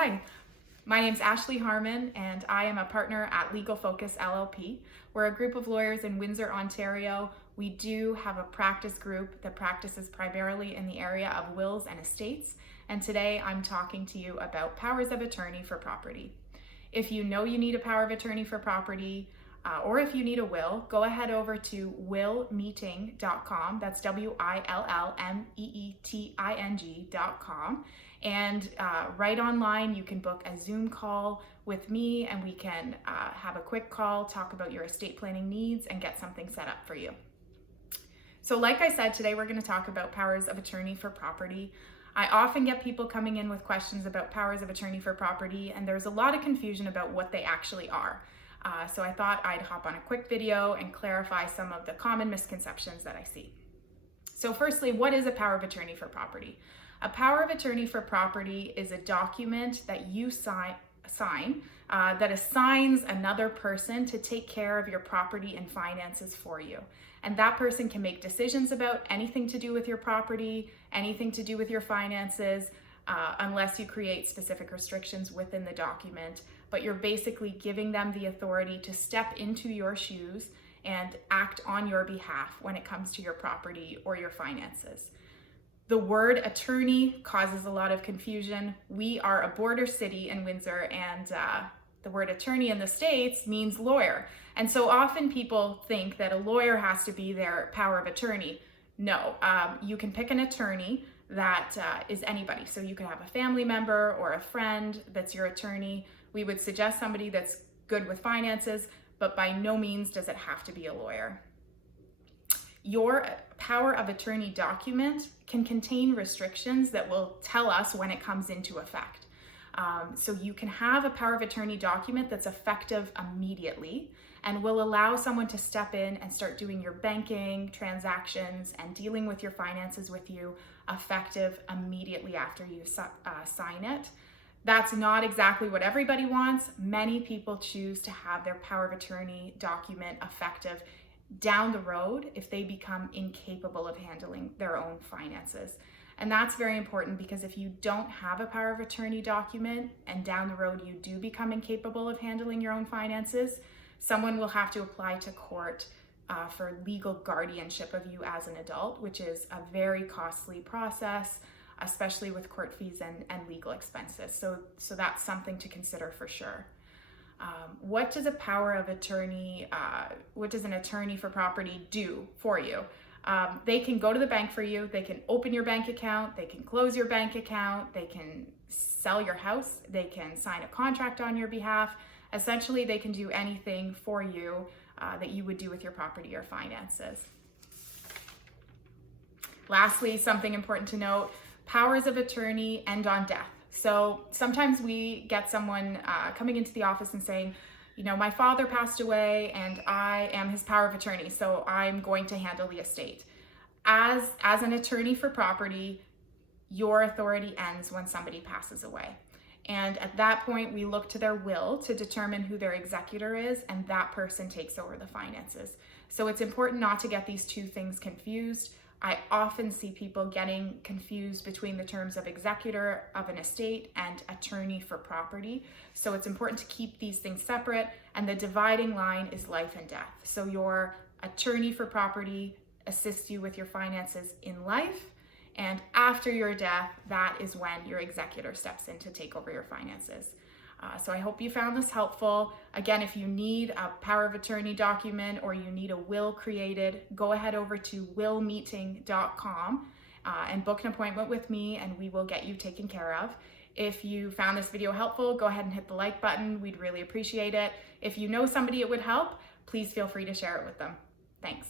Hi, my name's Ashley Harmon, and I am a partner at Focus LLP. We're a group of lawyers in Windsor, Ontario. We do have a practice group that practices primarily in the area of wills and estates, and today I'm talking to you about powers of attorney for property. If you know you need a power of attorney for property, or if you need a will, go ahead over to willmeeting.com. That's willmeeting.com. And right online, you can book a Zoom call with me, and we can have a quick call, talk about your estate planning needs, and get something set up for you. So like I said, today we're going to talk about powers of attorney for property. I often get people coming in with questions about powers of attorney for property, and there's a lot of confusion about what they actually are. So I thought I'd hop on a quick video and clarify some of the common misconceptions that I see. So firstly, what is a power of attorney for property? A power of attorney for property is a document that you sign that assigns another person to take care of your property and finances for you. And that person can make decisions about anything to do with your property, anything to do with your finances, unless you create specific restrictions within the document. But you're basically giving them the authority to step into your shoes and act on your behalf when it comes to your property or your finances. The word attorney causes a lot of confusion. We are a border city in Windsor, and the word attorney in the States means lawyer. And so often people think that a lawyer has to be their power of attorney. No, you can pick an attorney that is anybody. So you could have a family member or a friend that's your attorney. We would suggest somebody that's good with finances, but by no means does it have to be a lawyer. Your power of attorney document can contain restrictions that will tell us when it comes into effect. So you can have a power of attorney document that's effective immediately and will allow someone to step in and start doing your banking, transactions, and dealing with your finances with you effective immediately after you sign it. That's not exactly what everybody wants. Many people choose to have their power of attorney document effective down the road if they become incapable of handling their own finances. And that's very important, because if you don't have a power of attorney document and down the road you do become incapable of handling your own finances, someone will have to apply to court for legal guardianship of you as an adult, which is a very costly process, especially with court fees and legal expenses. So that's something to consider for sure. What does a power of attorney, what does an attorney for property do for you? They can go to the bank for you, they can open your bank account, they can close your bank account, they can sell your house, they can sign a contract on your behalf. Essentially, they can do anything for you that you would do with your property or finances. Lastly, something important to note, powers of attorney end on death. So sometimes we get someone coming into the office and saying, you know, my father passed away and I am his power of attorney, so I'm going to handle the estate. As an attorney for property, your authority ends when somebody passes away. And at that point, we look to their will to determine who their executor is, and that person takes over the finances. So it's important not to get these two things confused. I often see people getting confused between the terms of executor of an estate and attorney for property. So it's important to keep these things separate, and the dividing line is life and death. So your attorney for property assists you with your finances in life, and after your death, that is when your executor steps in to take over your finances. So I hope you found this helpful. Again, if you need a power of attorney document or you need a will created, go ahead over to willmeeting.com and book an appointment with me, and we will get you taken care of. If you found this video helpful, go ahead and hit the like button. We'd really appreciate it. If you know somebody it would help, please feel free to share it with them. Thanks.